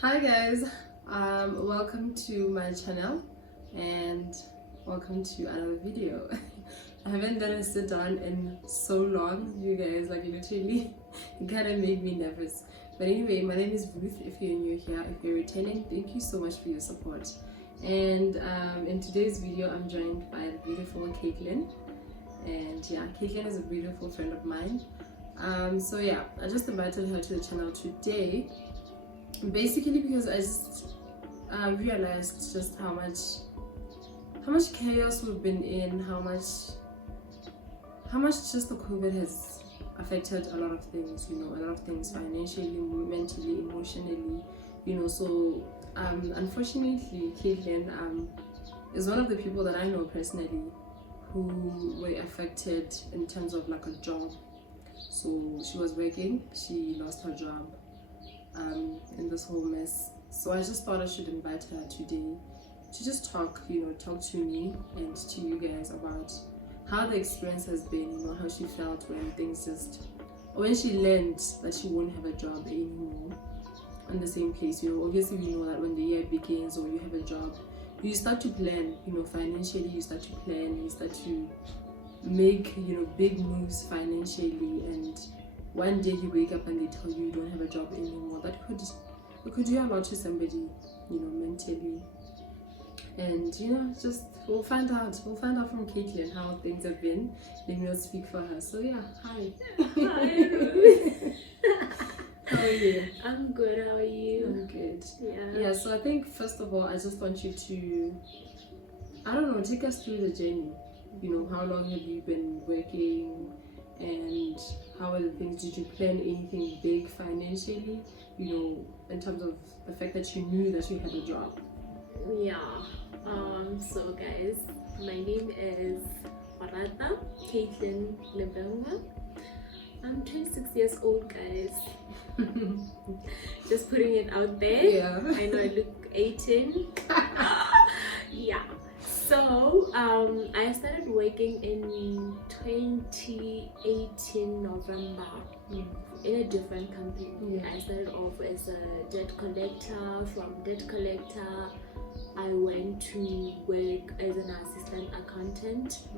Hi guys, welcome to my channel and welcome to another video. I haven't done a sit down in so long, you guys, like literally it kind of made me nervous. But anyway, my name is Ruth. If you're new here, if you're returning, thank you so much for your support. And in today's video I'm joined by the beautiful Kaitlyn, and yeah, Kaitlyn is a beautiful friend of mine. So yeah, I just invited her to the channel today basically because I just realized just how much chaos we've been in, how much just the COVID has affected a lot of things, a lot of things financially, mentally, emotionally, so unfortunately Kaitlyn is one of the people that I know personally who were affected in terms of like a job. So she was working, she lost her job in this whole mess. So I just thought I should invite her today to just talk to me and to you guys about how the experience has been, how she felt when she learned that she won't have a job anymore in the same place. Obviously we know that when the year begins or you have a job, you start to plan, financially, you start to plan, you start to make big moves financially, and one day you wake up and they tell you you don't have a job anymore. That could do a lot to somebody, mentally. And just we'll find out from Kaitlyn how things have been. Let me not speak for her. So yeah, hi. Hi, Ruth. How are you? I'm good. How are you? I'm good. Yeah. So I think first of all I just want you to, I don't know, take us through the journey. How long have you been working, and how are the things? Did you plan anything big financially, in terms of the fact that you knew that you had a job? Yeah. So guys, my name is Marata Kaitlyn Lebenga. I'm 26 years old, guys. Just putting it out there. Yeah. I know I look 18. Yeah. So I started working in 2018 November in a different company. Yeah. I started off as a debt collector. From debt collector, I went to work as an assistant accountant.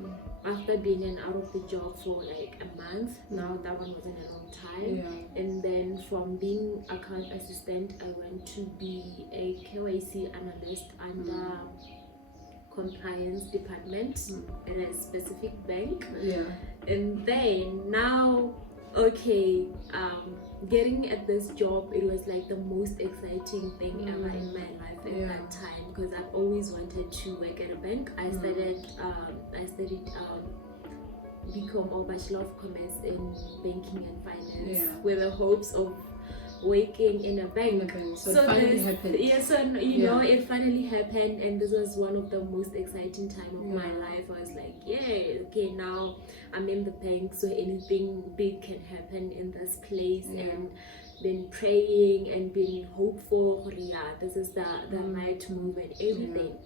After being out of the job for like a month, now that one wasn't a long time. Yeah. And then from being account assistant, I went to be a KYC analyst under compliance department at a specific bank. Yeah. And then now, getting at this job, it was like the most exciting thing ever in my life at that time, because I've always wanted to work at a bank. I studied BCom or Bachelor of Commerce in Banking and Finance with the hopes of working in a bank. So it finally happened. Yeah, so it finally happened, and this was one of the most exciting time of my life. I was like, yeah, okay, now I'm in the bank, so anything big can happen in this place. And been praying and being hopeful, this is the right move and everything.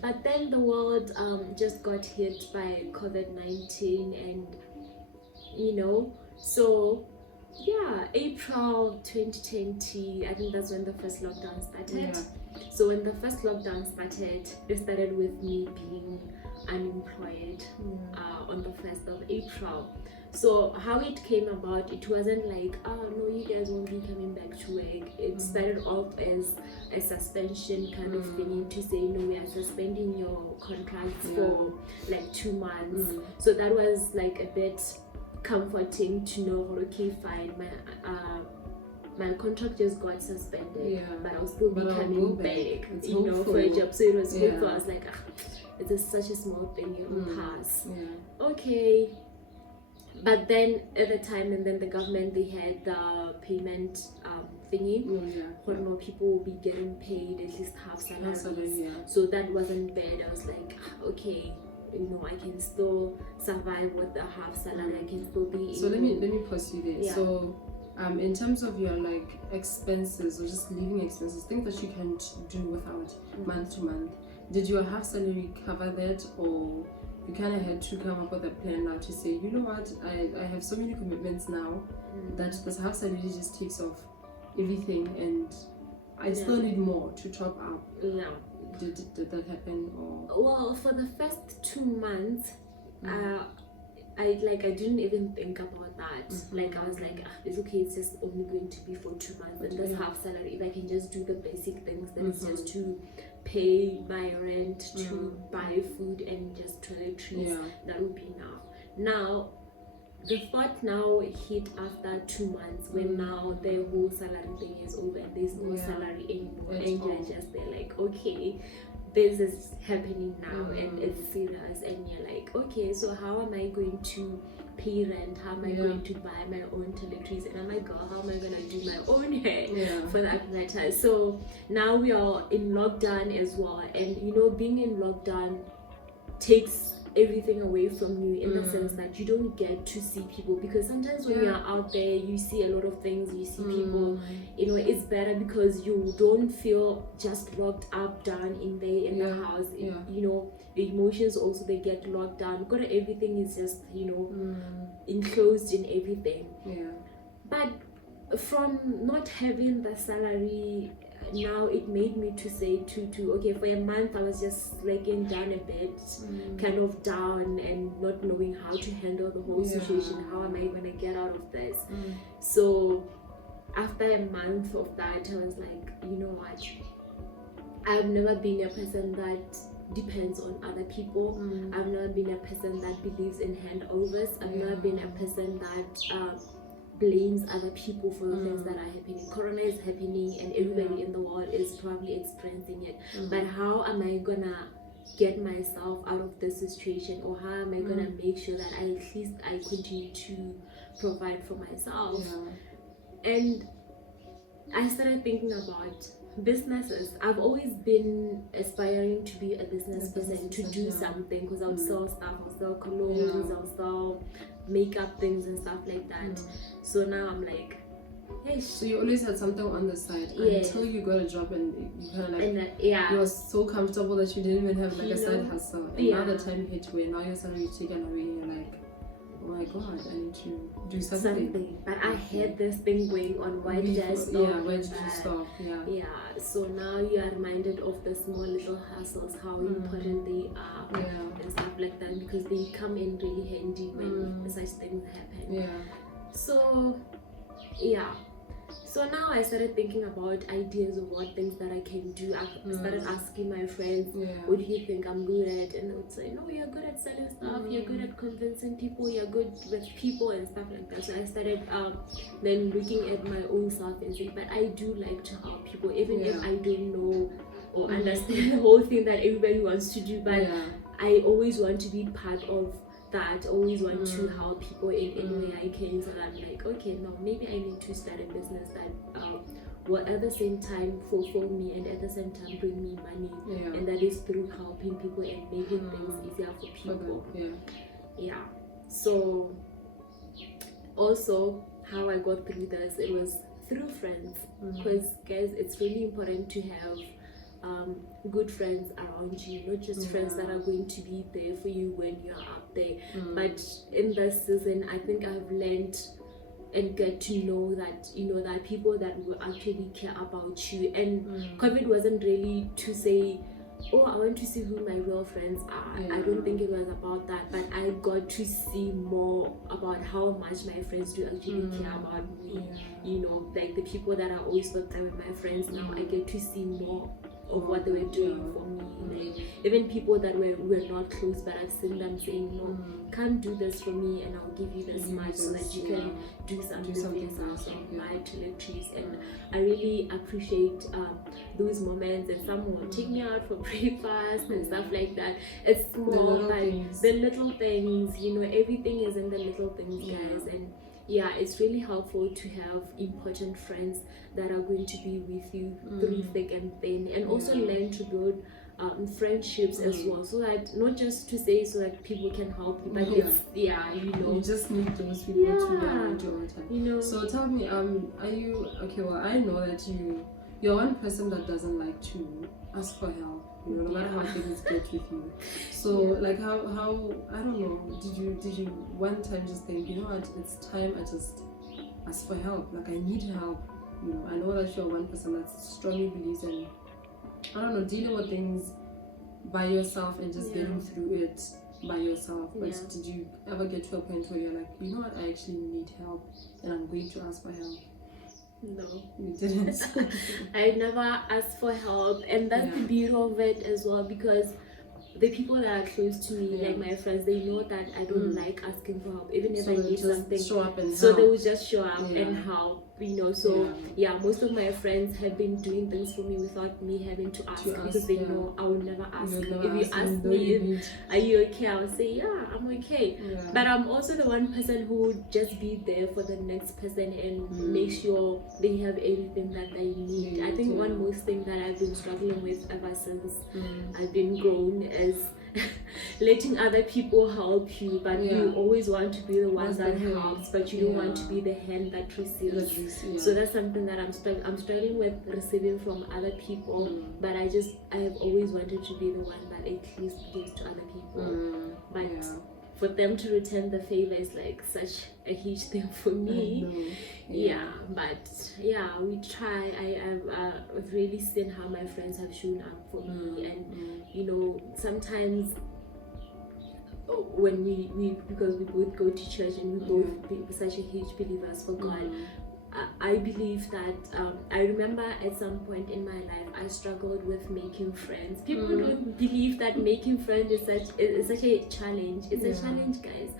But then the world just got hit by COVID-19, and so yeah, April 2020, I think that's when the first lockdown started. So when the first lockdown started, it started with me being unemployed on the 1st of April. So how it came about, it wasn't like, oh no, you guys won't be coming back to work. It started off as a suspension kind of thing, to say, no, we are suspending your contracts for like 2 months. So that was like a bit comforting to know, okay, fine, my contract just got suspended, but I'll still be coming back, for a job. So it was hopeful. I was like, it is such a small thing, it will pass. Okay. But then at the time, and then the government, they had the payment thingy. People will be getting paid at least half salaries. So that wasn't bad. I was like, okay, I can still survive with the half salary. I can still be. So let me pause you there. So in terms of your like expenses or just living expenses, things that you can do without month to month, did your half salary cover that, or you kind of had to come up with a plan now to say, you know what, I have so many commitments now that this half salary just takes off everything, and I still need more to top up. Yeah. Did that happen? Or Well, for the first 2 months, I didn't even think about that. Like I was like, it's okay, it's just only going to be for 2 months, and that's half salary. If I can just do the basic things, then it's just to pay my rent, to buy food, and just toiletries. That would be enough. Now, the thought now hit after 2 months, when now the whole salary thing is over and there's no salary anymore, and you're just there like, okay, this is happening now and it's serious, and you're like, okay, so how am I going to pay rent? How am I going to buy my own toiletries? And I'm like, girl, how am I gonna do my own hair for that matter? So now we are in lockdown as well, and you know, being in lockdown takes everything away from you, in the sense that you don't get to see people, because sometimes when you're out there you see a lot of things, you see people, you know. It's better because you don't feel just locked up down in there in the house. You know, the emotions also, they get locked down because everything is just, you know, enclosed in everything. But from not having the salary, now it made me to say to okay, for a month I was just laying down a bed, kind of down and not knowing how to handle the whole situation. How am I gonna get out of this? So after a month of that, I was like, you know what, I've never been a person that depends on other people. I've never been a person that believes in handovers. I've never been a person that blames other people for the things that are happening. Corona is happening and everybody in the world is probably experiencing it. But how am I gonna get myself out of this situation, or how am I gonna make sure that at least I continue to provide for myself? And I started thinking about businesses. I've always been aspiring to be a business person, to do something, because I'll sell stuff, I'll sell clothes, I'll sell makeup things and stuff like that. So now I'm like, hey. So you always had something on the side until you got a job, and you kind of like, you were so comfortable that you didn't even have like a side hustle. And now the time hit where now your salary is taken away, and you're like, oh my god, I need to do something. But I had this thing going on. Why did I stop? Why did you stop? So now you are reminded of the small little hustles, how important they are, and stuff like that, because they come in really handy when such things happen. So now I started thinking about ideas of what things that I can do. I started asking my friends, what do you think I'm good at? And they would say, no, you're good at selling stuff, you're good at convincing people, you're good with people and stuff like that. So I started then looking at my own self and saying, but I do like to help people, even if I don't know or understand the whole thing that everybody wants to do. But I always want to be part of that, always want to help people in any way I can. So I'm like, okay, no, maybe I need to start a business that will at the same time fulfill me and at the same time bring me money, and that is through helping people and making things easier for people. So also how I got through this, it was through friends, because guys, it's really important to have good friends around you, not just friends that are going to be there for you when you're out there. But in this season, I think I've learned and get to know that, you know, that people that will actually care about you. And COVID wasn't really to say, oh, I want to see who my real friends are. I don't think it was about that, but I got to see more about how much my friends do actually care about me. You know, like the people that I always thought they were my friends, now I get to see more of what they were doing for me. Like even people that we're not close, but I've seen them saying, no, come do this for me and I'll give you this much so that you can do something for yourself and buy toiletries. And I really appreciate those moments. And someone will take me out for breakfast and stuff like that. It's small, but the little things, you know, everything is in the little things, guys. And it's really helpful to have important friends that are going to be with you through thick and thin, and also learn to build friendships as well, so that not just to say so that people can help you, but it's you know, you just need those people to be around you all the time. You know. So tell me, are you okay? Well, I know that you're one person that doesn't like to ask for help. You know, no matter how things get with you. So like how I don't know, did you one time just think, you know what, it's time I just ask for help, like I need help, You know, I know that you're one person that strongly believes in, I don't know, dealing with things by yourself and just getting through it by yourself. But did you ever get to a point where you're like, you know what, I actually need help and I'm going to ask for help? No, you didn't. I never asked for help, and that's the beauty of it as well, because the people that are close to me, like my friends, they know that I don't like asking for help, even if I need something. Show up and so help. They will just show up and help, you know. So most of my friends have been doing things for me without me having to ask, because they know I will never ask. If you ask me, are you okay? I will say, yeah, I'm okay. But I'm also the one person who would just be there for the next person and make sure they have everything that they need. I think one most thing that I've been struggling with ever since I've been grown is letting other people help you, but you always want to be the one that helps, but you don't want to be the hand that receives. So that's something that I'm struggling with, receiving from other people. But I have always wanted to be the one that at least gives to other people. But for them to return the favor is like such a huge thing for me. But we try. I've really seen how my friends have shown up for me, and you know, sometimes when we because we both go to church and we both be such a huge believers for God, I believe that I remember at some point in my life I struggled with making friends. People don't believe that making friends is such a challenge. It's a challenge, guys.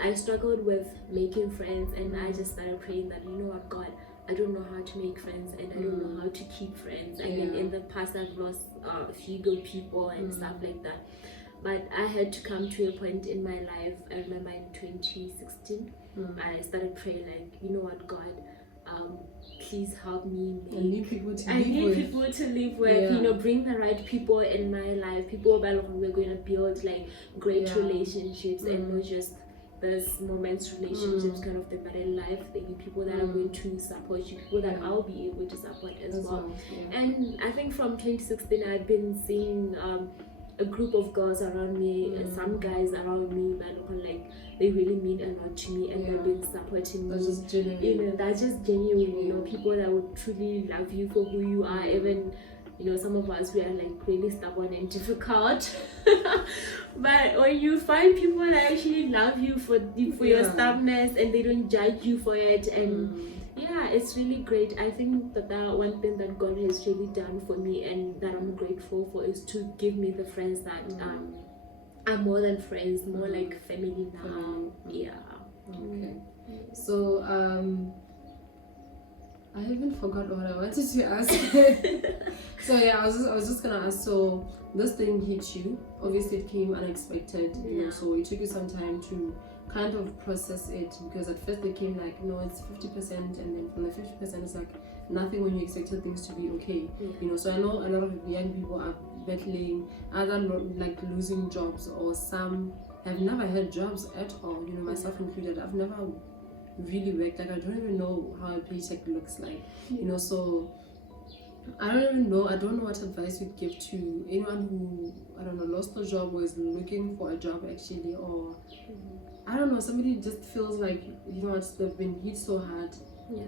I struggled with making friends, and I just started praying that, you know what, God, I don't know how to make friends, and I don't know how to keep friends. I mean, in the past I've lost a few good people and stuff like that. But I had to come to a point in my life. I remember in 2016, I started praying like, you know what, God, please help me. I need people to live with. You know, bring the right people in my life. People that we're going to build like great relationships, and not just this moments relationships kind of thing, but in life they need people that are going to support you, people that I'll be able to support as well. And I think from 2016 I've been seeing a group of girls around me and some guys around me that look like they really mean a lot to me, and they've been supporting me. Just genuine. You know, that's just genuine. You know, people that would truly love you for who you are. Even, you know, some of us, we are like really stubborn and difficult. But when you find people that actually love you for your stubbornness, and they don't judge you for it, and it's really great. I think that one thing that God has really done for me and that I'm grateful for is to give me the friends that are more than friends, more like family now. Okay. So I even forgot what I wanted to ask. So I was just gonna ask, so this thing hit you, obviously it came unexpected, you know, so it took you some time to kind of process it, because at first they came like, no, it's 50%, and then from the 50% it's like nothing when you expected things to be okay. You know, so I know a lot of young people are battling either like losing jobs, or some have never had jobs at all, you know, myself included. I've never really worked, like I don't even know how a paycheck looks like, you know. So I don't know what advice you'd give to anyone who, I don't know, lost a job or is looking for a job actually, or I don't know, somebody just feels like, you know what, they've been hit so hard,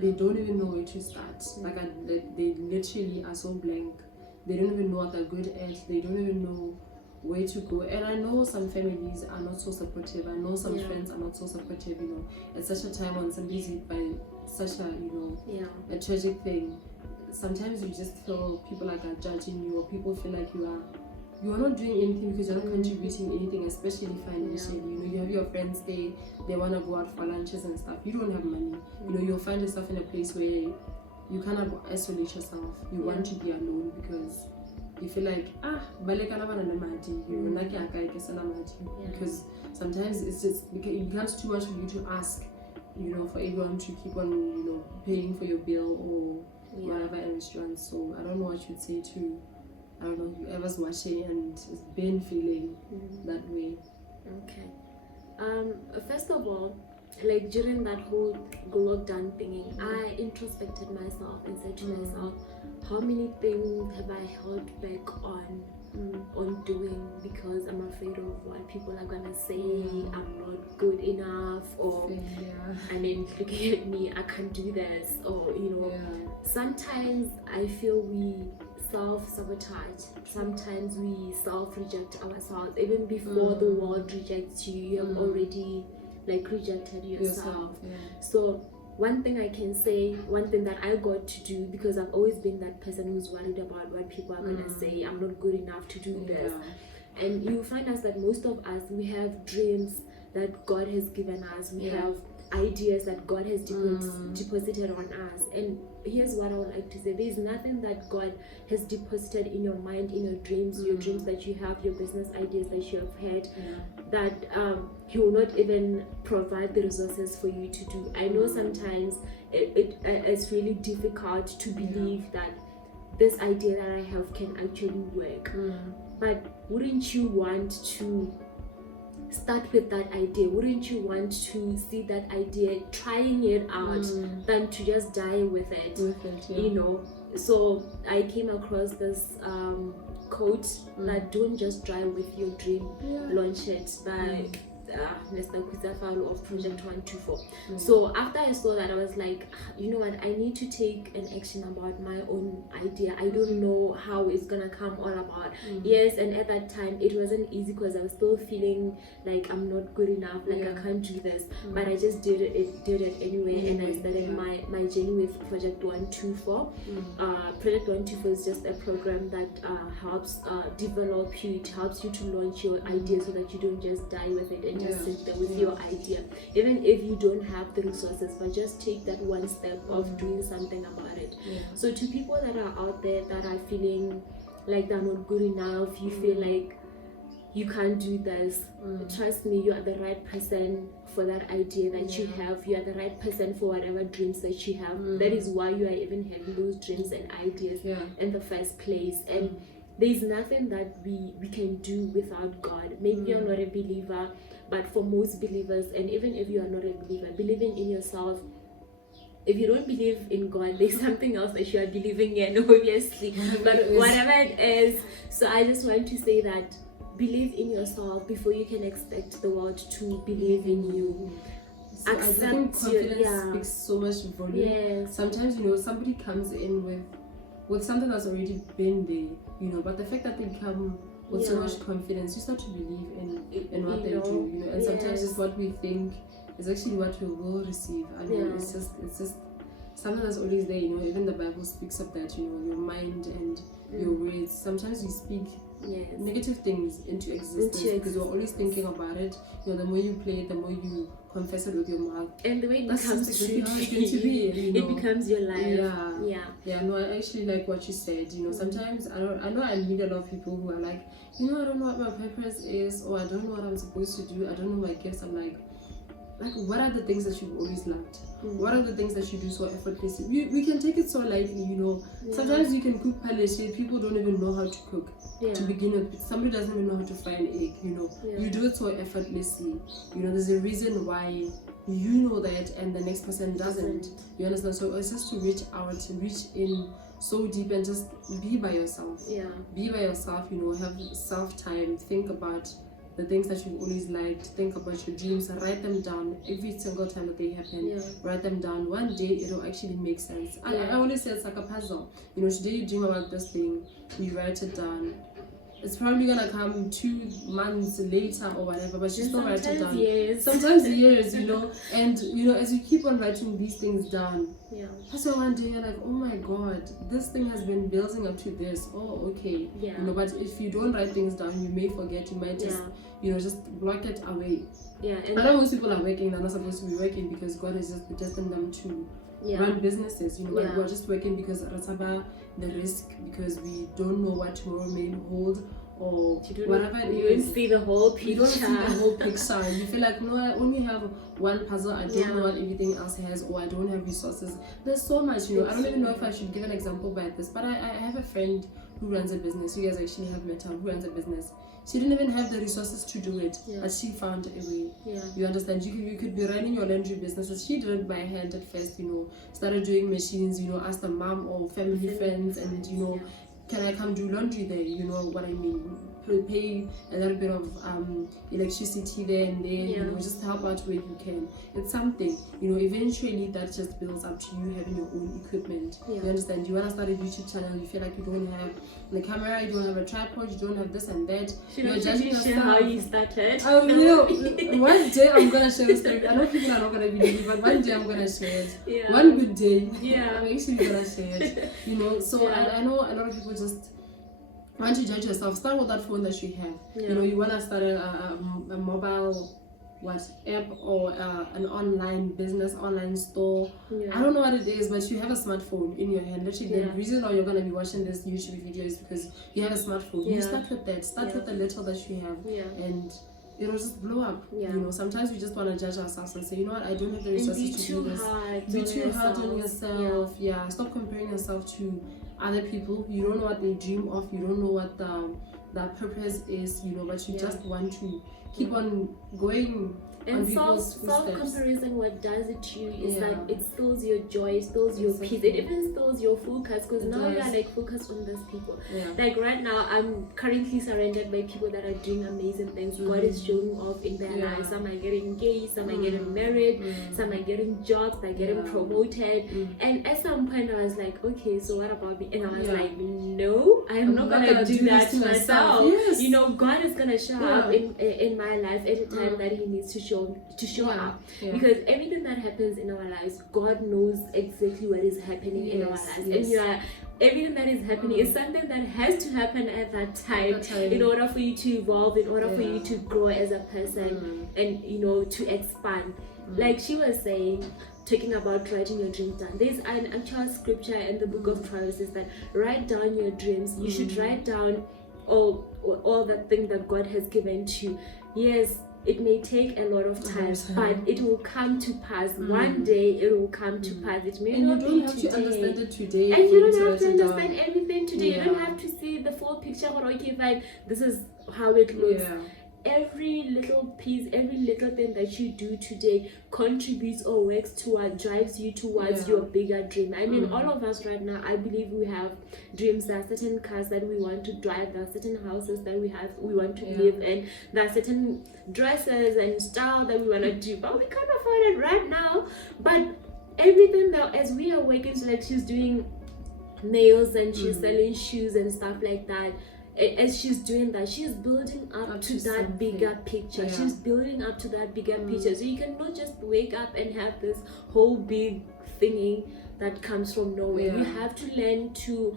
they don't even know where to start. Like they literally are so blank. They don't even know what they're good at. They don't even know where to go. And I know some families are not so supportive. I know some friends are not so supportive, you know. At such a time when somebody's hit by such a, you know, a tragic thing, sometimes you just feel people like are judging you, or people feel like you are not doing anything because you're not contributing anything, especially financially. You know, you have your friends, they want to go out for lunches and stuff. You don't have money. You know, you'll find yourself in a place where you kind of isolate yourself. You want to be alone because you feel like, you know, because sometimes it's just, it becomes too much for you to ask, you know, for everyone to keep on, you know, paying for your bill or whatever in restaurants. So I don't know what you'd say to, I don't know, whoever's watching and has been feeling that way. Okay. First of all, like during that whole lockdown thingy, I introspected myself and said to myself, how many things have I held back on on doing because I'm afraid of what people are gonna say. I'm not good enough, or I mean, looking at me, I can't do this, or sometimes I feel we self-sabotage. Sometimes we self-reject ourselves. Even before the world rejects you, you have already like rejected yourself. So one thing I can say, one thing that I got to do, because I've always been that person who's worried about what people are gonna say, I'm not good enough to do this. And you find us that most of us, we have dreams that God has given us. We have ideas that God has deposited on us. And here's what I would like to say: there's nothing that God has deposited in your mind, in your dreams that you have, your business ideas that you have had, that He will not even provide the resources for you to do. I know sometimes it's really difficult to believe that this idea that I have can actually work. But wouldn't you want to start with that idea? Wouldn't you want to see that idea trying it out than to just die with it? So I came across this quote that don't just die with your dream, launch it, by Mr. Kuzafalo of Project 124. So after I saw that, I was like, you know what, I need to take an action about my own idea. I don't know how it's gonna come all about. Yes, and at that time it wasn't easy because I was still feeling like I'm not good enough, like I can't do this, but I just did it anyway. And I started my journey with Project 124. Project 124 is just a program that helps develop you. It helps you to launch your idea so that you don't just die with it and just sit there with your idea, even if you don't have the resources, but just take that one step of doing something about it. So to people that are out there that are feeling like they're not good enough, you feel like you can't do this, trust me, you are the right person for that idea that you have. You are the right person for whatever dreams that you have. That is why you are even having those dreams and ideas in the first place. And there's nothing that we can do without God. Maybe you're not a believer, but for most believers, and even if you are not a believer, believing in yourself, if you don't believe in God, there's something else that you are believing in, obviously. But whatever it is, so I just want to say that believe in yourself before you can expect the world to believe in you. So I think confidence speaks so much volume. Sometimes, somebody comes in with something that's already been there, but the fact that they come with so much confidence, you start to believe in what they do, and sometimes it's what we think is actually what we will receive. I mean, it's just something that's always there, even the Bible speaks of that, your mind and your words. Sometimes you speak negative things into existence because you're always thinking about it. The more you play it, the more you confess it with your mouth, and the way it becomes true, it becomes your life. No, I actually like what you said. Sometimes I know I meet a lot of people who are like, I don't know what my purpose is, or I don't know what I'm supposed to do, I don't know my gifts. I'm like, what are the things that you've always loved? What are the things that you do so effortlessly? We can take it so lightly, Sometimes you can cook palace, people don't even know how to cook to begin with. Somebody doesn't even know how to fry an egg, You do it so effortlessly. There's a reason why you know that and the next person doesn't. You understand? So it's just to reach out, to reach in so deep and just be by yourself. Be by yourself, have self-time, think about the things that you've always liked, think about your dreams, write them down every single time that they happen. Write them down. One day it'll actually make sense. I always say it's like a puzzle. Today you dream about this thing, you write it down. It's probably gonna come 2 months later or whatever, but you still write it down. Sometimes years, and as you keep on writing these things down, that's why one day you're like, oh my God, this thing has been building up to this. Oh, okay. But if you don't write things down, you may forget. You might just, just block it away. And I know most people are working, they're not supposed to be working because God has just destined them to run businesses, but we're just working because the risk, because we don't know what tomorrow may hold, or whatever it is. You don't see the whole picture. You don't see the whole picture. You feel like, no, I only have one puzzle. I don't know what everything else has, or I don't have resources. There's so much, I don't even know if I should give an example by this, but I have a friend who runs a business. You guys actually have met her, who runs a business. She didn't even have the resources to do it, but she found a way. You understand? You could be running your laundry businesses. She did it by hand at first, started doing machines, asked her mom or family friends, and can I come do laundry there? You know what I mean? Pay a little bit of electricity there and there, you know, just help out where you can. It's something, you know, eventually that just builds up to you having your own equipment. You understand? You want to start a YouTube channel, you feel like you don't have the camera, you don't have a tripod, you don't have this and that. You're judging yourself. How you started. You know, one day I'm gonna share the story. I know people are not gonna believe it, but one day I'm gonna share it. One good day, I'm actually gonna share it. You know, so I know a lot of people just want to judge yourself. Start with that phone that you have. You know, you want to start a mobile app or an online business, online store. I don't know what it is, but you have a smartphone in your hand. Literally, the reason why you're going to be watching this YouTube video is because you have a smartphone. You start with that. Start with the little that you have, and it'll just blow up. You know, sometimes we just want to judge ourselves and say, you know what, I don't have the resources to do this. Be too hard on yourself. Stop comparing yourself to other people. You don't know what they dream of. You don't know what the purpose is, you know, but you just want to keep on going. And self-comparison, what does it to you is that it steals your joy, it steals your peace, it even steals your focus, because now you are like focused on these people. Like right now, I'm currently surrounded by people that are doing amazing things. God is showing off in their lives. Some are getting engaged, some are getting married, some are getting jobs, they're getting promoted. And at some point, I was like, okay, so what about me? And I was like, no, I'm not gonna do that to myself. You know, God is gonna show up in my life at a time that He needs to show up, because everything that happens in our lives, God knows exactly what is happening in our lives, and everything that is happening is something that has to happen at that time in order for you to evolve, in order for you to grow as a person, and you know, to expand. Like she was saying, talking about writing your dreams down, there's an actual scripture in the book of Proverbs that write down your dreams. You should write down all the things that God has given to you. Yes, it may take a lot of time, but it will come to pass. One day it will come to pass. It may not be today. And you don't have to understand it today. And you don't have to understand everything today. You don't have to see the full picture. Or okay, fine, this is how it looks. Every little piece, every little thing that you do today contributes or works toward, drives you towards your bigger dream. I mean, all of us right now, I believe we have dreams. There are certain cars that we want to drive, there are certain houses that we want to live in, there are certain dresses and style that we want to do, but we can't afford it right now. But everything that, as we are working, so like she's doing nails and she's selling shoes and stuff like that, as she's doing that, she's building up to that bigger picture. She's building up to that bigger picture. So you cannot just wake up and have this whole big thingy that comes from nowhere. You have to learn to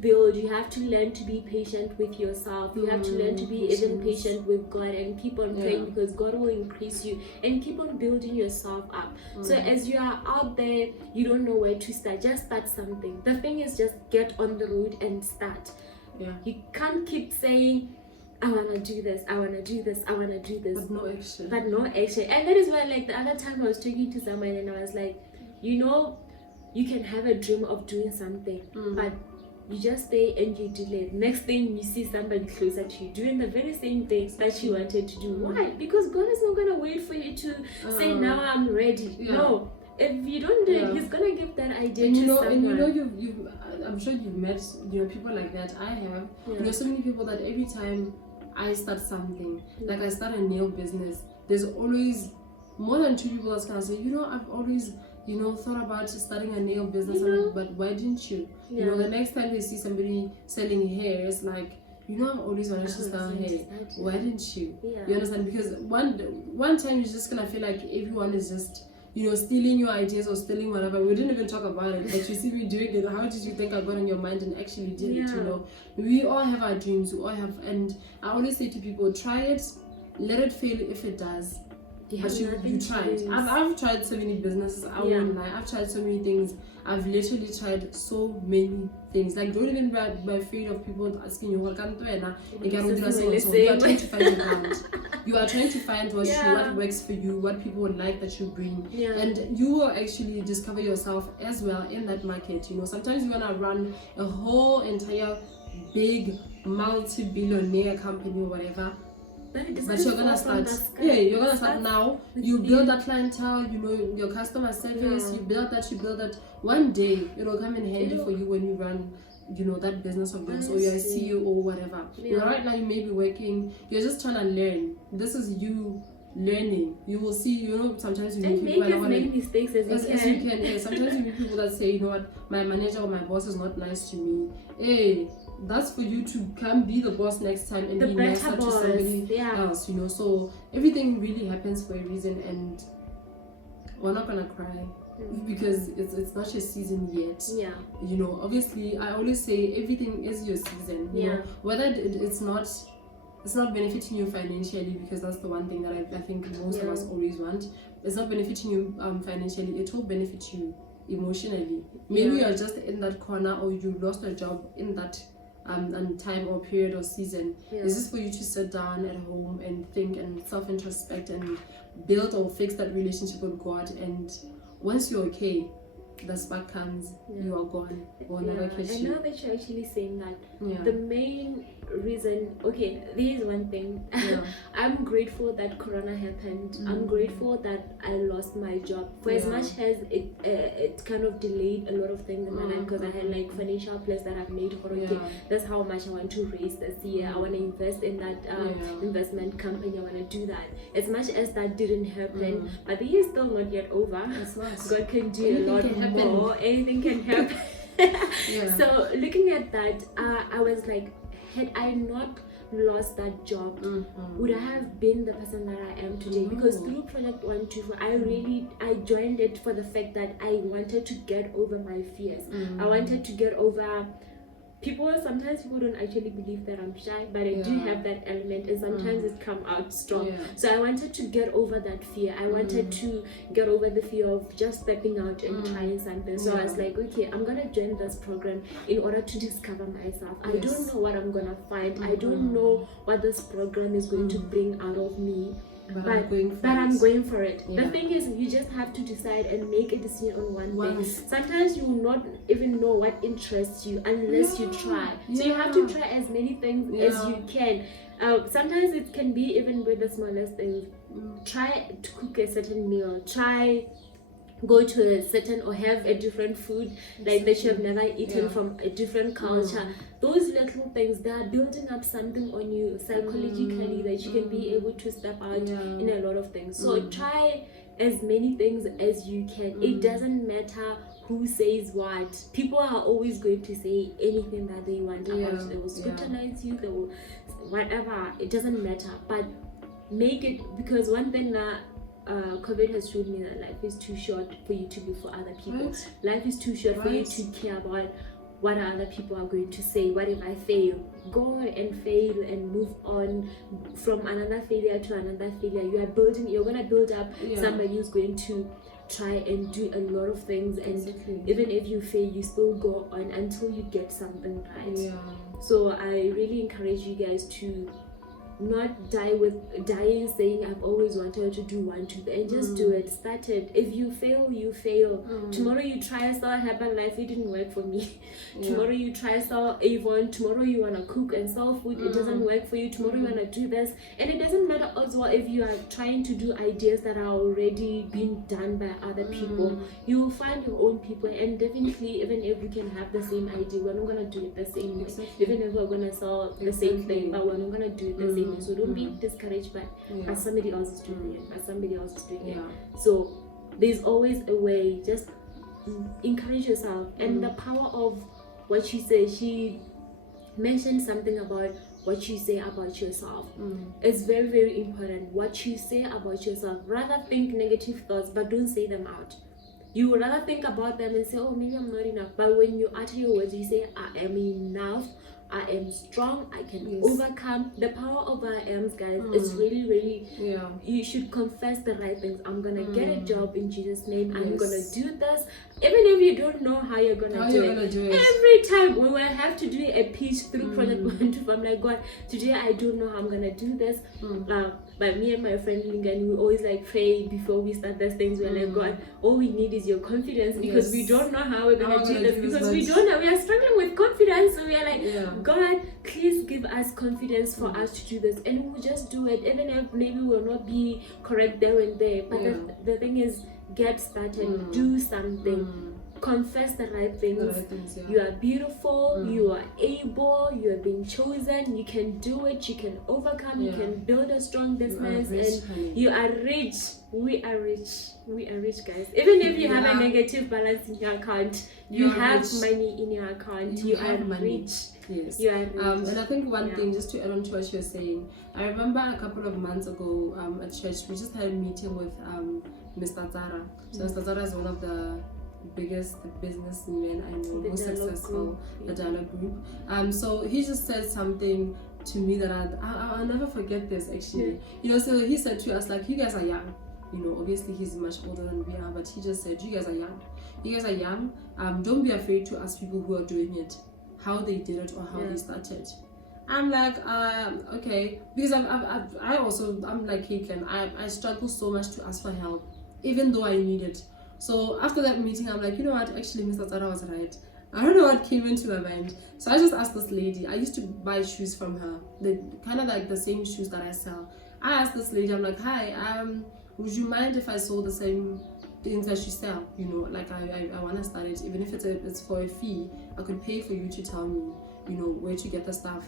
build. You have to learn to be patient with yourself. You have to learn to be even patient with God and keep on praying, because God will increase you, and keep on building yourself up. So as you are out there, you don't know where to start, just start something. The thing is, just get on the road and start. You can't keep saying, I want to do this, I want to do this, I want to do this. But no action. And that is why, like, the other time I was talking to someone and I was like, you know, you can have a dream of doing something, but you just stay and you delay. Next thing you see somebody closer to you doing the very same things that you wanted to do. Why? Because God is not going to wait for you to say, now I'm ready. No. If you don't do it, He's gonna give that idea to someone. And you know, I'm sure you've met, you know, people like that. I have. You know, so many people that every time I start something, like I start a nail business, there's always more than 2 people that's gonna say, you know, I've always, you know, thought about starting a nail business. I'm like, but why didn't you? You know, the next time they see somebody selling hair, it's like, you know, I've always wanted to start hair. Why didn't you? You understand? Because one time you're just gonna feel like everyone is just, you know, stealing your ideas or stealing whatever. We didn't even talk about it, but you see me doing it. How did you think I got in your mind and actually did it? You know, we all have our dreams. We all have, and I always say to people, try it, let it fail if it does. But you tried. I've tried so many businesses. I won't lie. I've tried so many things. I've literally tried so many things. Like, don't even be afraid of people asking you, you are trying to find your ground. You are trying to find what works for you, what people would like that you bring. And you will actually discover yourself as well in that market. You know, sometimes you want to run a whole entire big multi-billionaire company or whatever. But you're gonna start. You're gonna start now. You build that clientele, you know, your customer service. You build that. One day it'll come in handy for you when you run you know, that business of yours, or you're a CEO or whatever. You know, right now you may be working, you're just trying to learn. This is you learning. You will see, you know, sometimes you meet people make as many mistakes as you can. Yeah. Sometimes you meet people that say, you know what, my manager or my boss is not nice to me. Hey, that's for you to come be the boss next time and be nicer to somebody else, you know. So everything really happens for a reason, and we're not gonna cry because it's not your season yet. Yeah. You know, obviously I always say everything is your season. You know, whether it's not benefiting you financially, because that's the one thing that I think most of us always want. It's not benefiting you financially. It will benefit you emotionally. Maybe you're just in that corner, or you lost a job in that time or period or season. It's just for you to sit down at home and think and self-introspect and build or fix that relationship with God. And once you're okay, the spark comes, you are gone. Or never catch you. I know that you're actually saying that. The main reason, okay, there is one thing. I'm grateful that Corona happened. I'm grateful that I lost my job. For as much as it kind of delayed a lot of things in my life, because I had like financial plans that I've made for that's how much I want to raise this year. I want to invest in that investment company. I want to do that. As much as that didn't happen, but the year is still not yet over. God can do a lot more. Anything can happen. So looking at that, I was like, had I not lost that job, would I have been the person that I am today? Because through Project 124, I joined it for the fact that I wanted to get over my fears. I wanted to get over sometimes people don't actually believe that I'm shy, but I do have that element, and sometimes it come out strong. So I wanted to get over that fear. I wanted to get over the fear of just stepping out and trying something. So I was like, okay, I'm gonna join this program in order to discover myself. I don't know what I'm gonna find. I don't know what this program is going to bring out of me. But I'm going for it. The thing is, you just have to decide and make a decision on one thing. Sometimes you will not even know what interests you unless you try. So you have to try as many things as you can. Sometimes it can be even with the smallest things. Try to cook a certain meal. Try go to a certain or have a different food like that you have never eaten from a different culture. Those little things, they are building up something on you psychologically that you can be able to step out in a lot of things. So try as many things as you can. It doesn't matter who says what. People are always going to say anything that they want about you. They will scrutinize you, they will whatever. It doesn't matter, but make it, because one thing that COVID has showed me that life is too short for you to live for other people. Life is too short for you to care about what other people are going to say. What if I fail? Go and fail and move on from another failure to another failure. You're gonna build up somebody who's going to try and do a lot of things, and even if you fail, you still go on until you get something right. So I really encourage you guys to not dying saying I've always wanted to do 1, 2, and just do it. Start it. If you fail, you fail. Tomorrow you try sell Herbal Life, it didn't work for me. Tomorrow you try sell Avon. Tomorrow you want to cook and sell food, it doesn't work for you. Tomorrow you want to do this, and it doesn't matter also if you are trying to do ideas that are already being done by other people. You will find your own people, and definitely even if we can have the same idea, we're not gonna do it the same way. Even if we're gonna sell the same thing, but we're not gonna do it the same. So don't be discouraged by as somebody else is doing it, as somebody else is doing it. So there's always a way. Just encourage yourself. And the power of what you say, she mentioned something about what you say about yourself. It's very, very important. What you say about yourself. Rather think negative thoughts, but don't say them out. You would rather think about them and say, oh, maybe I'm not enough. But when you utter your words, you say, I am enough. I am strong, I can overcome. The power of I am, guys, is really, really, you should confess the right things. I'm gonna get a job in Jesus' name. I'm gonna do this. Even if you don't know how you're gonna do it. Every time we will have to do a pitch through Project 124, I'm like, God, today I don't know how I'm gonna do this. But me and my friend Lingan, we always like pray before we start these things. We're like, God, all we need is your confidence, because we don't know how we're gonna do this, because we don't know, we are struggling with confidence. So we are like, God, please give us confidence for us to do this, and we'll just do it, even if maybe we'll not be correct there and there. But the thing is, get started, do something. confess the right things. Yeah. You are beautiful, you are able, you have been chosen, you can do it, you can overcome, you can build a strong business, and you are rich. We are rich, guys. Even if you have a negative balance in your account, you have money in your account, you are rich. Yes. You are rich. And I think one thing, just to add on to what you're saying, I remember a couple of months ago at church, we just had a meeting with Mr. Zara. So Mr. Zara is one of the biggest businessmen I know, most successful, the dialogue group. So he just said something to me that I'll never forget this actually. You know, so he said to us, like, you guys are young. You know, obviously he's much older than we are, but he just said, you guys are young. You guys are young. Don't be afraid to ask people who are doing it how they did it or how they started. I'm like, okay, because I'm like Kaitlyn. I struggle so much to ask for help, even though I need it. So after that meeting, I'm like, you know what? Actually, Mr. Zara was right. I don't know what came into my mind. So I just asked this lady. I used to buy shoes from her, the kind of like the same shoes that I sell. I asked this lady. I'm like, hi, would you mind if I sold the same things that you sell? You know, like I want to start it, even if it's for a fee. I could pay for you to tell me, you know, where to get the stuff.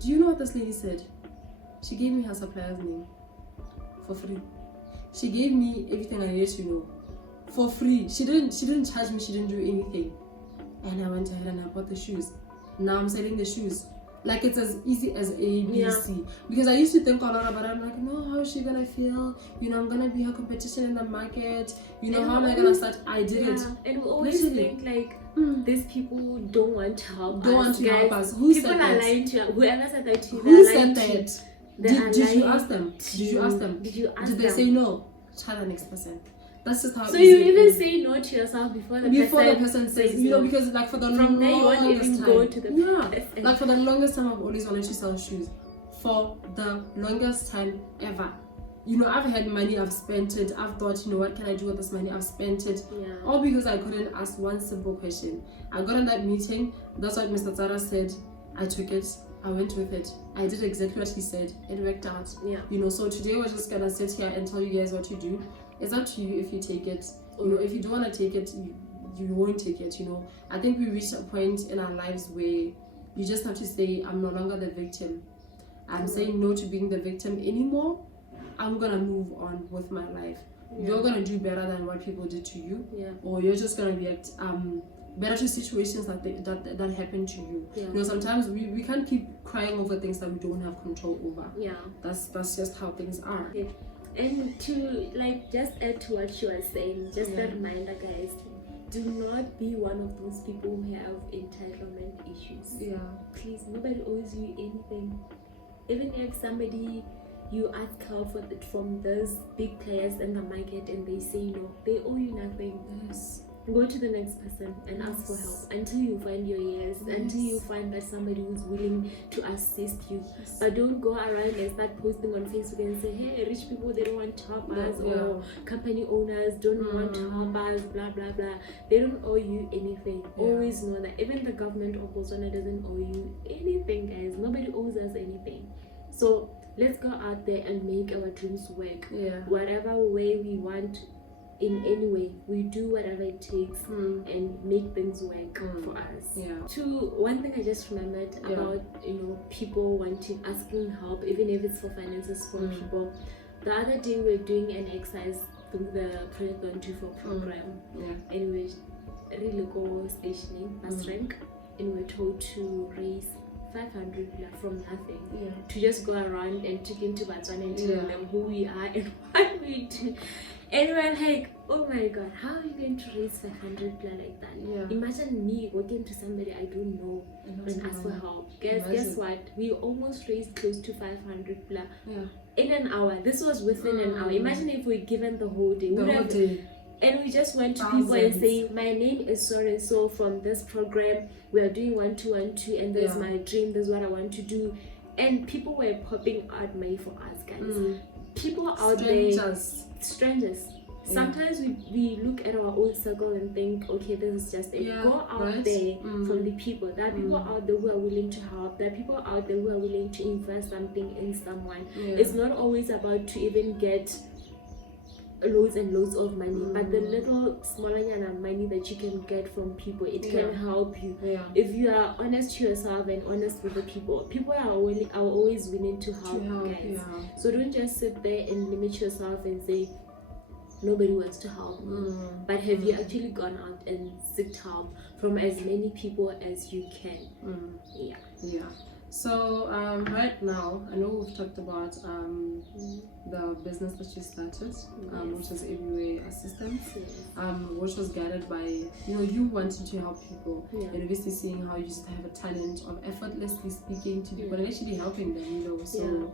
Do you know what this lady said? She gave me her supplier's name for free. She gave me everything I needed to know for free. She didn't charge me. She didn't do anything. And I went ahead and I bought the shoes. Now I'm selling the shoes. Like, it's as easy as A, B, C. Because I used to think a lot about it. I'm like, no, how is she gonna feel? You know, I'm gonna be her competition in the market. You know, how am I gonna start? I did it. And we always think like these people don't want to help us. Don't want to help us. Who people said are that? lying to you. Whoever said that to you, who said that? Did you ask them? Did they say no? Try the next person. That's just how. So you even say no to yourself before the person says, you know, because like for the from there you won't even go to the like for the longest time I've always wanted to sell shoes. For the longest time ever. You know, I've had money, I've spent it. I've thought, you know, what can I do with this money? I've spent it. All because I couldn't ask one simple question. I got in that meeting. That's what Mr. Zara said. I took it. I went with it. I did exactly what he said. It worked out. You know, so today we're just gonna sit here and tell you guys what to do. It's up to you if you take it. You know, if you don't want to take it, you won't take it. You know, I think we reached a point in our lives where you just have to say, I'm no longer the victim. I'm saying no to being the victim anymore. I'm gonna move on with my life. You're gonna do better than what people did to you, or you're just gonna react better to situations that happen to you. You know, sometimes we can't keep crying over things that we don't have control over. That's just how things are. And to like just add to what you are saying, just a reminder, guys, do not be one of those people who have entitlement issues. Please, nobody owes you anything. Even if somebody you ask help from those big players in the market and they say no, they owe you nothing. Go to the next person and ask for help until you find your yes, until you find that somebody who's willing to assist you. But don't go around and start posting on Facebook and say, hey, rich people, they don't want to help us, or company owners don't want to help us, blah blah blah. They don't owe you anything. Always know that even the government of Motswana doesn't owe you anything, guys. Nobody owes us anything. So let's go out there and make our dreams work. Whatever way we want, in any way, we do whatever it takes and make things work for us. One thing I just remembered about, you know, people asking help, even if it's for finances for people. The other day we were doing an exercise through the Project 124 program, and we were really go stationing bus rank, and we were told to raise 500 from nothing to just go around and take into Motswana and tell them who we are and what we do. And we're like, oh my god, how are you going to raise 500 like that? Imagine me walking to somebody I don't know and ask for help. Guess what? We almost raised close to 500 in an hour. This was within an hour. Imagine if we're given the whole day. And we just went to people and say, my name is so and so from this program. We are doing 1-2-1-2, and this is my dream. This is what I want to do. And people were popping out money for us, guys. People out there, strangers. Sometimes we look at our own circle and think, okay, this is just it. Go out there from the people. There are people out there who are willing to help. There are people out there who are willing to invest something in someone. It's not always about to even get loads and loads of money, but the little smaller money that you can get from people, it can help you. If you are honest to yourself and honest with the people are always willing to help you guys. So don't just sit there and limit yourself and say nobody wants to help me. But have you actually gone out and sought help from as many people as you can? So right now, I know we've talked about the business that you started, which is Everywhere Assistance, which was guided by, you wanting to help people, and obviously seeing how you just have a talent of effortlessly speaking to people and actually helping them, So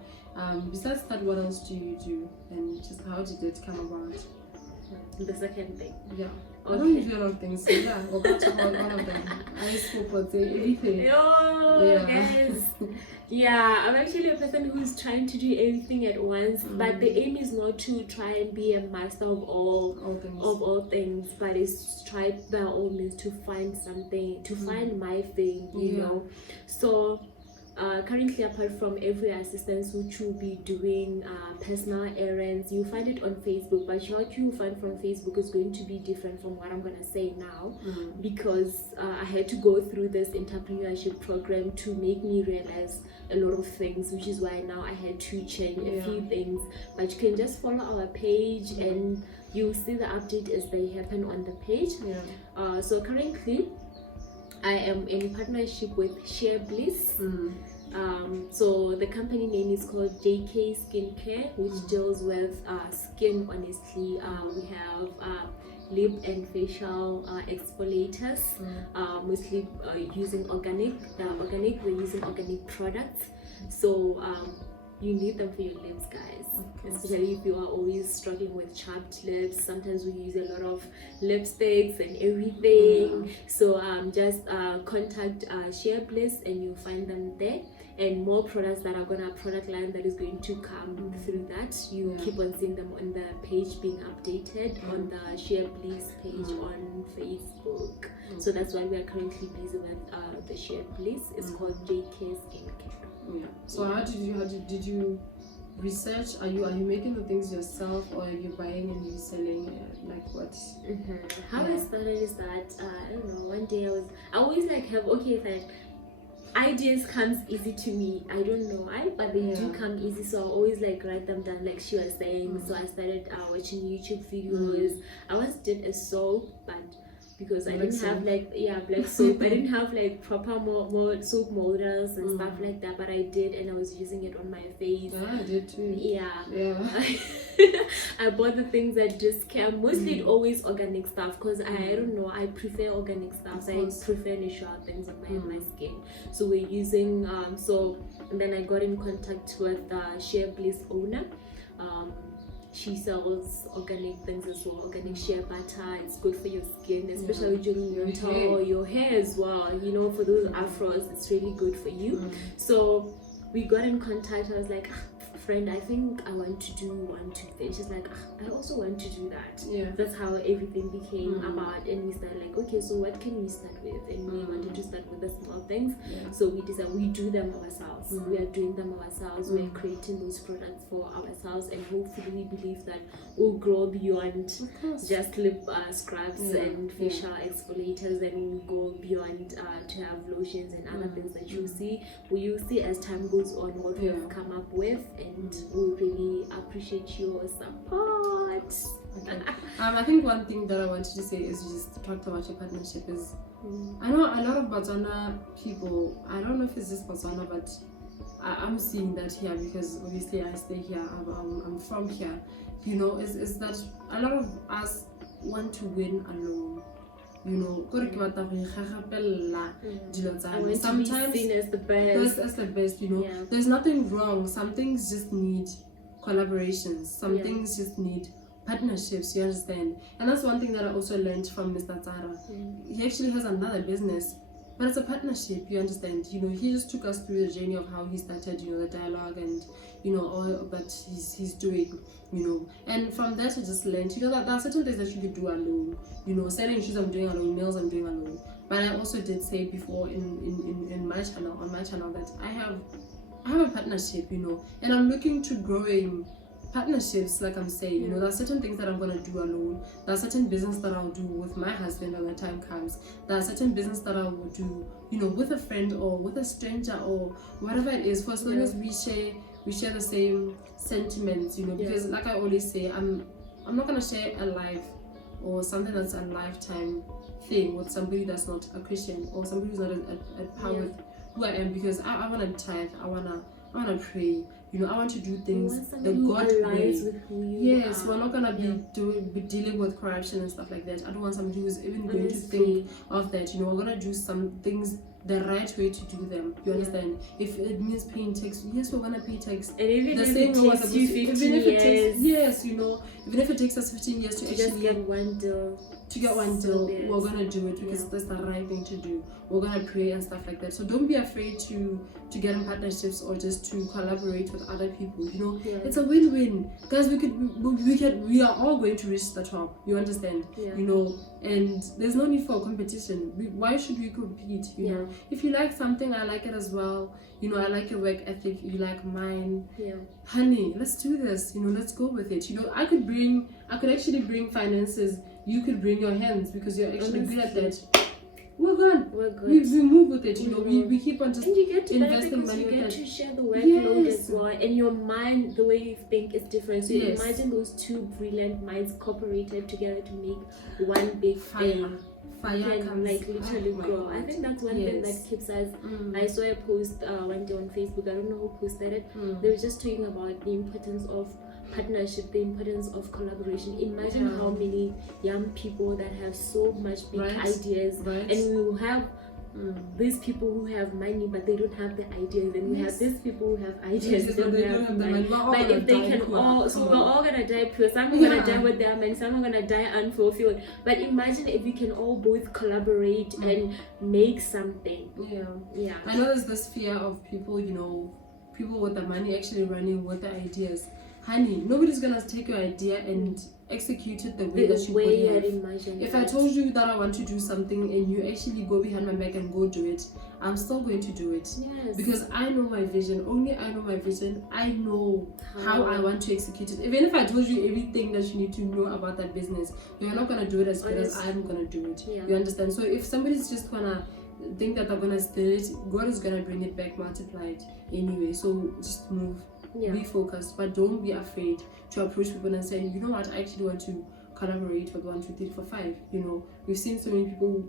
besides that, what else do you do, and just how did it come about? The second thing. I don't do a lot of things, so we'll talk about all of them. I spoke about everything. Guys. I'm actually a person who's trying to do everything at once, but the aim is not to try and be a master of all things, but it's try by all means to find something, to find my thing, you know. So currently, apart from Every Assistance, which will be doing personal errands, you find it on Facebook, but what you find from Facebook is going to be different from what I'm going to say now, because I had to go through this entrepreneurship program to make me realize a lot of things, which is why now I had to change a few things. But you can just follow our page and you'll see the update as they happen on the page. So currently I am in partnership with Share Bliss. So the company name is called JK Skincare, which deals with skin. Honestly, we have lip and facial exfoliators, mostly using organic. We're using organic products. So you need them for your lips, guys, especially if you are always struggling with chapped lips. Sometimes we use a lot of lipsticks and everything. So just contact Share Bliss and you'll find them there, and more products that are gonna product line that is going to come through that. You keep on seeing them on the page being updated on the Share Bliss page on Facebook. So that's why we are currently busy with the Share Bliss. It's called JK Skincare. So how did you research? Are you making the things yourself, or are you buying and reselling? Like what? How I started is that I don't know. One day I always have ideas comes easy to me. I don't know why, but they do come easy. So I always write them down, like she was saying. So I started watching YouTube videos. I once did a soap, but because I didn't have black soap, I didn't have proper more soap molders and stuff like that, but I did, and I was using it on my face. I did too. I bought the things at discount, mostly always organic stuff, because I don't know, I prefer organic stuff. So I prefer natural things on my skin. So we're using and then I got in contact with the Share Bliss owner. She sells organic things as well, organic shea butter. It's good for your skin, especially during winter, or your hair as well. For those afros, it's really good for you. So we got in contact. I was like, friend, I think I want to do one, two things. She's like, I also want to do that. That's how everything became about, and we started okay, so what can we start with? And we wanted to start with the small things. So we decided we do them ourselves. We are doing them ourselves. We are creating those products for ourselves, and hopefully we believe that we'll grow beyond just lip scrubs and facial exfoliators, and go beyond to have lotions and other things that you'll see as time goes on what we've come up with. And we really appreciate your support. I think one thing that I wanted to say is, you just talked about your partnership, is I know a lot of Motswana people, I don't know if it's just Motswana, but I'm seeing that here, because obviously I stay here, I'm from here, is that a lot of us want to win alone. Sometimes to be seen as the best. That's the best, There's nothing wrong. Some things just need collaborations. Some things just need partnerships, you understand? And that's one thing that I also learned from Mr. Tsara. He actually has another business, but it's a partnership, you understand? He just took us through the journey of how he started, the dialogue and, all that he's doing, And from that, I just learned, that there are certain things that you could do alone. Selling shoes I'm doing alone, nails I'm doing alone. But I also did say before on my channel that I have a partnership, and I'm looking to growing partnerships, like I'm saying, you know, there are certain things that I'm gonna do alone. There are certain business that I'll do with my husband when the time comes. There are certain business that I will do, you know, with a friend or with a stranger or whatever it is. For as long as we share the same sentiments, you know, because like I always say, I'm not gonna share a life or something that's a lifetime thing with somebody that's not a Christian or somebody who's not at par with who I am, because I wanna tithe, I wanna pray, you know, I want to do things the God way. With who you are. We're not gonna be dealing with corruption and stuff like that. I don't want somebody who's even going to think of that. You know, we're gonna do some things the right way to do them. You understand? If it means paying tax, yes, we're gonna pay tax. And even the if same it takes you 15 years, you know, even if it takes us 15 years to actually just get one deal. We're gonna do it because that's the right thing to do. We're gonna pray and stuff like that. So don't be afraid to get in partnerships or just to collaborate with other people. You know, it's a win-win, guys. We are all going to reach the top. You understand? You know, and there's no need for competition. Why should we compete? You know, if you like something, I like it as well. You know, I like your work ethic, you like mine. Honey, let's do this. You know, let's go with it. You know, I could actually bring finances. You could bring your hands because you're actually good at that. We're good. We move with it. You know, we keep on just investing money with that. You get to share the workload as well, and your mind, the way you think is different. So you imagine those two brilliant minds cooperated together to make one big thing. Fire can like literally grow. I think that's one thing that keeps us. I saw a post one day on Facebook. I don't know who posted it. They were just talking about the importance of partnership, the importance of collaboration. Imagine how many young people that have so much big ideas, and we will have these people who have money but they don't have the ideas, and we have these people who have ideas they don't have money. But if they can all, so we're all gonna die pure. Some are gonna die with their money, some are gonna die unfulfilled. But imagine if we can all both collaborate and make something. I know there's this fear of people, you know, people with the money actually running with the ideas. Honey, nobody's gonna take your idea and execute it the way that you would have. If I told you that I want to do something and you actually go behind my back and go do it, I'm still going to do it. Because I know my vision. Only I know my vision. I know how I want to execute it. Even if I told you everything that you need to know about that business, you're not gonna do it as good as I'm gonna do it. You understand? So if somebody's just gonna think that they're gonna steal it, God is gonna bring it back multiplied anyway. So just move. Be focused, but don't be afraid to approach people and say, you know what, I actually want to collaborate with 1, 2, 3, 4, 5. You know, we've seen so many people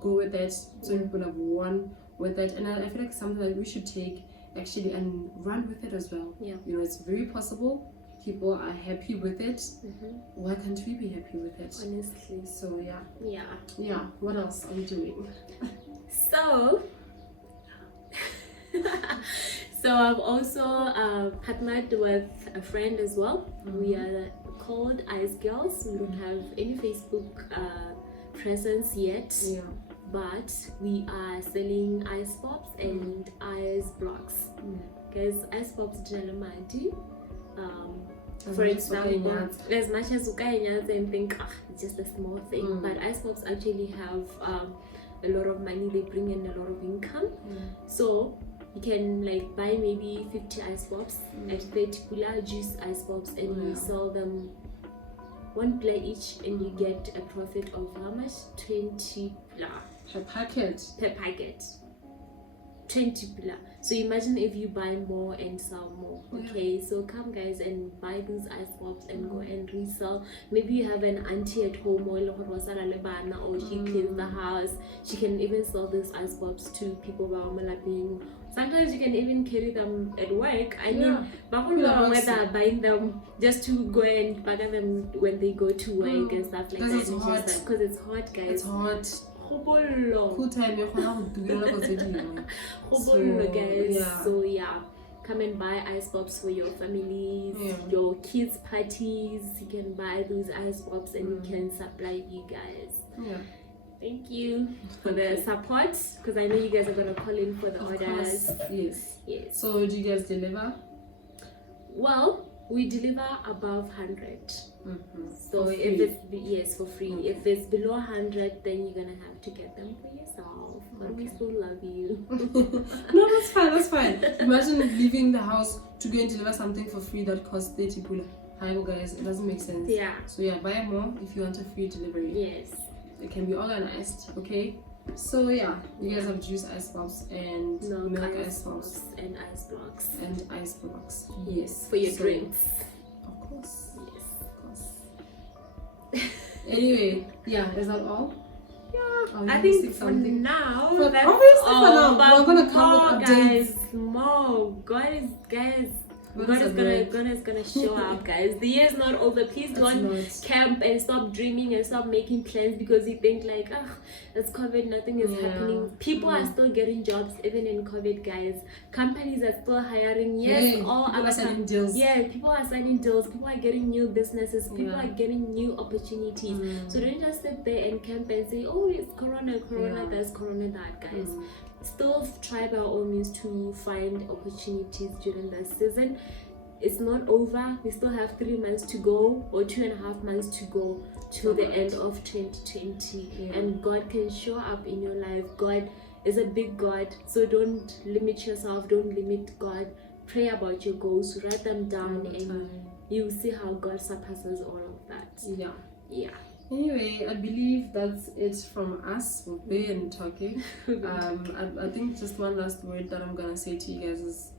go with that, so many people have won with that, and I feel like something that we should take actually and run with it as well. You know, it's very possible. People are happy with it. Why can't we be happy with it? Honestly. So yeah. What else are we doing? So I've also partnered with a friend as well. We are called Heyyyy Girls. We don't have any Facebook presence yet, but we are selling ice pops and ice blocks. Because ice pops generally for example, as much as you think it's just a small thing, but ice pops actually have a lot of money. They bring in a lot of income. So you can like buy maybe 50 ice pops at 30 pula juice ice pops, and you sell them 1 pula each, and you get a profit of how much? 20 pula per packet. 20 pula. So imagine if you buy more and sell more. Okay, so come guys and buy these ice pops and go and resell. Maybe you have an auntie at home or she cleans the house. She can even sell these ice pops to people. Sometimes you can even carry them at work. I mean, whether are buying them just to go and buy them when they go to work and stuff like that. Because it's hot, guys. It's hot. Cool time. So come and buy ice pops for your families, your kids' parties. You can buy those ice pops and you can supply you guys. Thank you for the support, because I know you guys are gonna call in for the orders. Yes. So do you guys deliver? Well, we deliver above 100. So if it's for free. If it's below 100, then you're gonna have to get them for yourself. But we still love you. No, that's That's fine. Imagine leaving the house to go and deliver something for free that costs 30 pula. Heyyyy Guys, it doesn't make sense. Yeah. So yeah, buy more if you want a free delivery. Yes. It can be organized, okay? So yeah, you guys have juice ice pops and milk ice pops and ice blocks. and ice blocks. Yes, for your drinks. Of course. Yes. Of course. Anyway, yeah, is that all? Yeah, I think for now, But that's obviously all. for now, But we're gonna come more, with guys, updates. more. God is gonna show up, guys. The year's not over. Please don't camp and stop dreaming and stop making plans because you think like, it's COVID, nothing is happening. People are still getting jobs even in COVID, guys. Companies are still hiring. Yes, all people other are signing deals. Yeah, people are signing deals. People are getting new businesses. People are getting new opportunities. So don't just sit there and camp and say, oh, it's corona, that's corona, that, guys. Still try by all means to find opportunities during the season. It's not over. We still have 3 months to go, or 2.5 months to go to the end of 2020, and God can show up in your life. God is a big God, so don't limit yourself, don't limit God. Pray about your goals, write them down, and you'll see how God surpasses all of that. Yeah. Anyway, I believe that's it from us. We've been talking. I think just one last word that I'm gonna say to you guys is,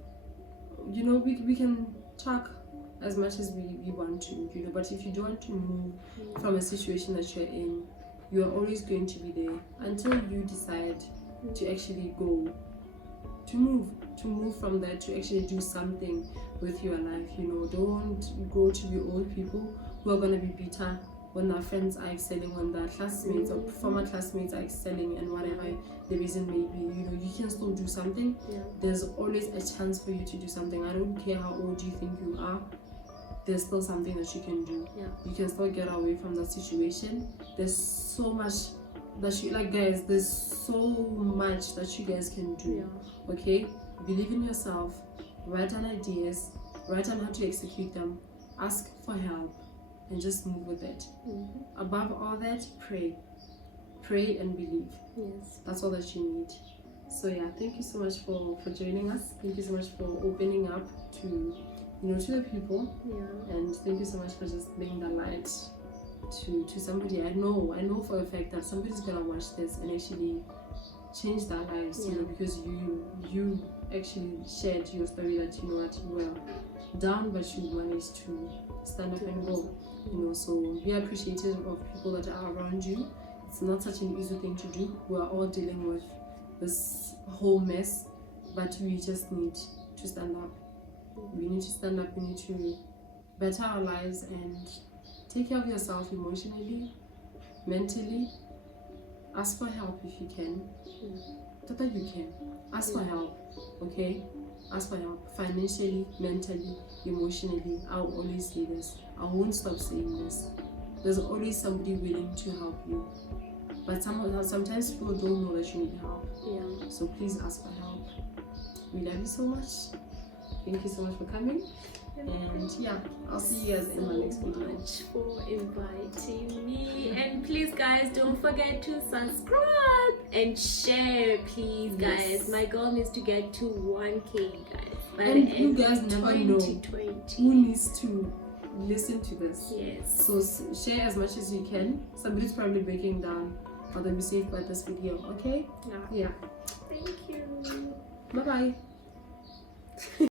you know, we can talk as much as we want to, you know, but if you don't want to move from a situation that you're in, you are always going to be there until you decide to actually go, to move from there, to actually do something with your life. You know, don't go to be old people who are gonna be bitter when their friends are excelling, when their classmates or former classmates are excelling, and whatever the reason may be, you know, you can still do something. There's always a chance for you to do something. I don't care how old you think you are, there's still something that you can do. You can still get away from that situation. There's so much that you, like, guys, there's so much that you guys can do. Okay, believe in yourself, write down ideas, write down how to execute them, ask for help, and just move with it. Above all that, pray and believe. That's all that you need. So yeah, thank you so much for joining us. Thank you so much for opening up to, you know, to the people. And thank you so much for just being the light to somebody. I know for a fact that somebody's gonna watch this and actually change their lives, you know, because you actually shared your story that, you know what, you were down but you managed to stand up and go, you know. So be appreciative of people that are around you. It's not such an easy thing to do. We are all dealing with this whole mess, but we just need to stand up. We need to stand up. We need to better our lives and take care of yourself emotionally, mentally. Ask for help if you can. Not that you can. Ask for help, okay? Ask for help financially, mentally, emotionally. I'll always say this. I won't stop saying this. There's always somebody willing to help you. But sometimes people don't know that you need help. So please ask for help. We love you so much. Thank you so much for coming. And yeah, I'll see you guys in my next video. Thank you so much for inviting me. And please, guys, don't forget to subscribe and share, please, guys. My goal is to get to 1K, guys. And you guys never know who needs to listen to this. So share as much as you can. Somebody's probably breaking down or they'll be safe by this video, okay? Yeah. Thank you. Bye-bye.